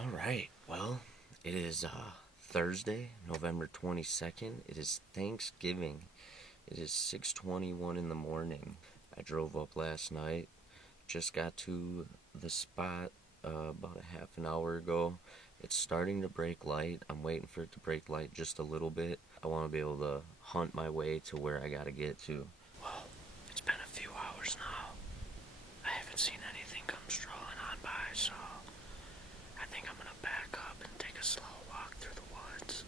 All right. Well, it is Thursday, November 22nd. It is Thanksgiving. It is 6:21 in the morning. I drove up last night. Just got to the spot about a half an hour ago. It's starting to break light. I'm waiting for it to break light just a little bit. I want to be able to hunt my way to where I got to get to. Well, it's been a few hours now. I haven't seen anything come strolling on by, so I think I'm gonna back up and take a slow walk through the woods.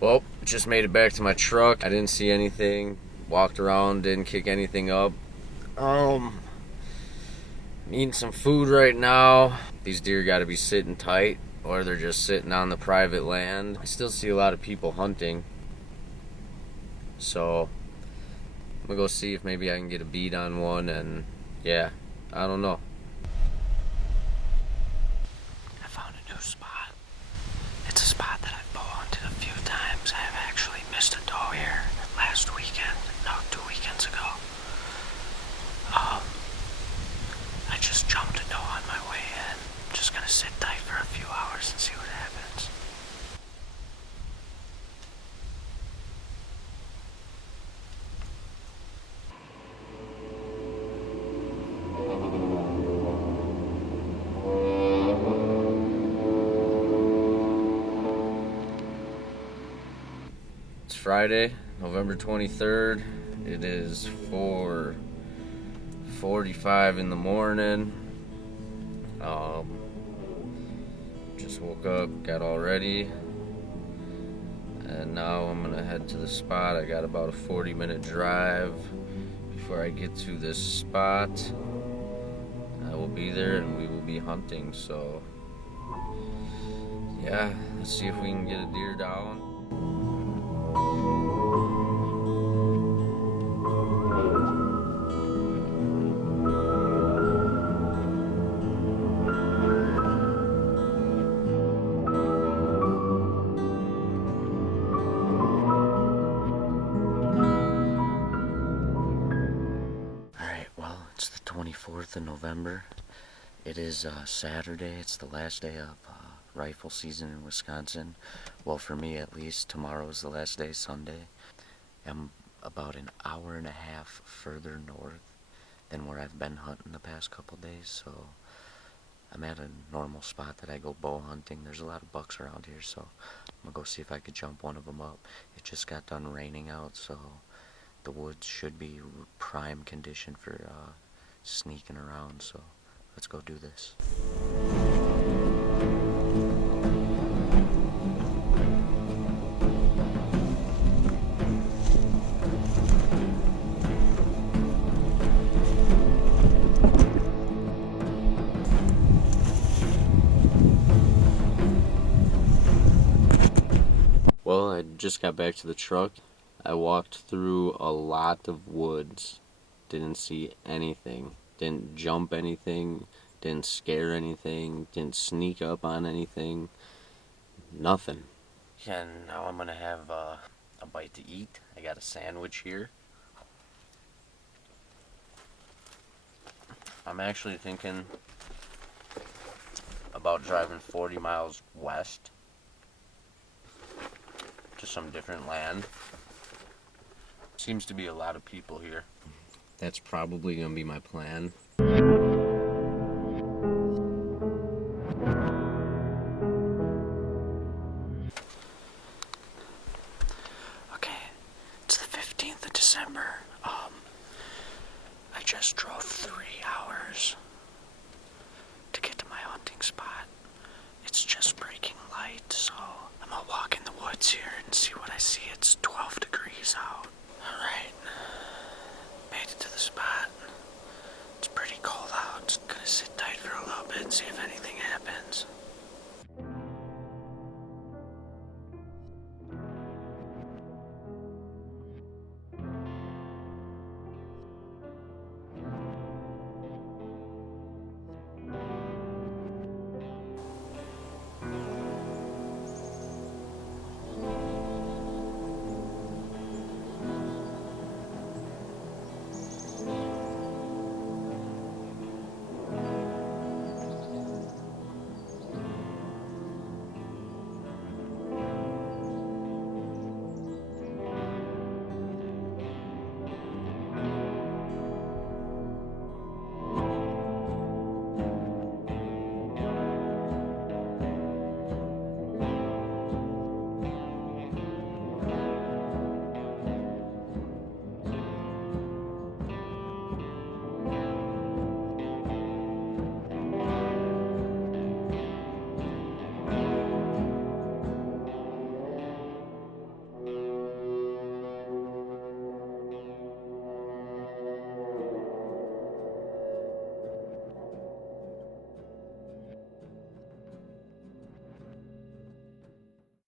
Well, just made it back to my truck. I didn't see anything. Walked around, didn't kick anything up. Eating some food right now. These deer gotta be sitting tight, or they're just sitting on the private land. I still see a lot of people hunting. So, I'm gonna go see if maybe I can get a bead on one, and yeah, I don't know. I found a new spot. It's a spot that I've bow hunted a few times. I have actually missed a doe here last weekend. No, 2 weekends ago. I just jumped a doe on my way in. Just gonna sit tight for a few hours and see what happens. It's Friday, November 23rd. It is 4:45 in the morning. Just woke up, got all ready, and now I'm gonna head to the spot. I got about a 40-minute drive before I get to this spot. I will be there and we will be hunting, so yeah, let's see if we can get a deer down. Alright, well, it's the 24th of November. It is Saturday. It's the last day of rifle season in Wisconsin. Well, for me at least. Tomorrow is the last day, Sunday. I'm about an hour and a half further north than where I've been hunting the past couple days, so I'm at a normal spot that I go bow hunting. There's a lot of bucks around here, so I'm gonna go see if I could jump one of them up. It just got done raining out, so the woods should be prime condition for sneaking around, so let's go do this. Well, I just got back to the truck. I walked through a lot of woods. Didn't see anything. Didn't jump anything. Didn't scare anything. Didn't sneak up on anything. Nothing. And now I'm gonna have a bite to eat. I got a sandwich here. I'm actually thinking about driving 40 miles west to some different land. Seems to be a lot of people here. That's probably gonna be my plan. Okay, it's the 15th of December. I just drove 3 hours to get to my hunting spot. It's just breaking light, so I'm gonna walk in the woods here and see what I see. It's 12 degrees out. Alright,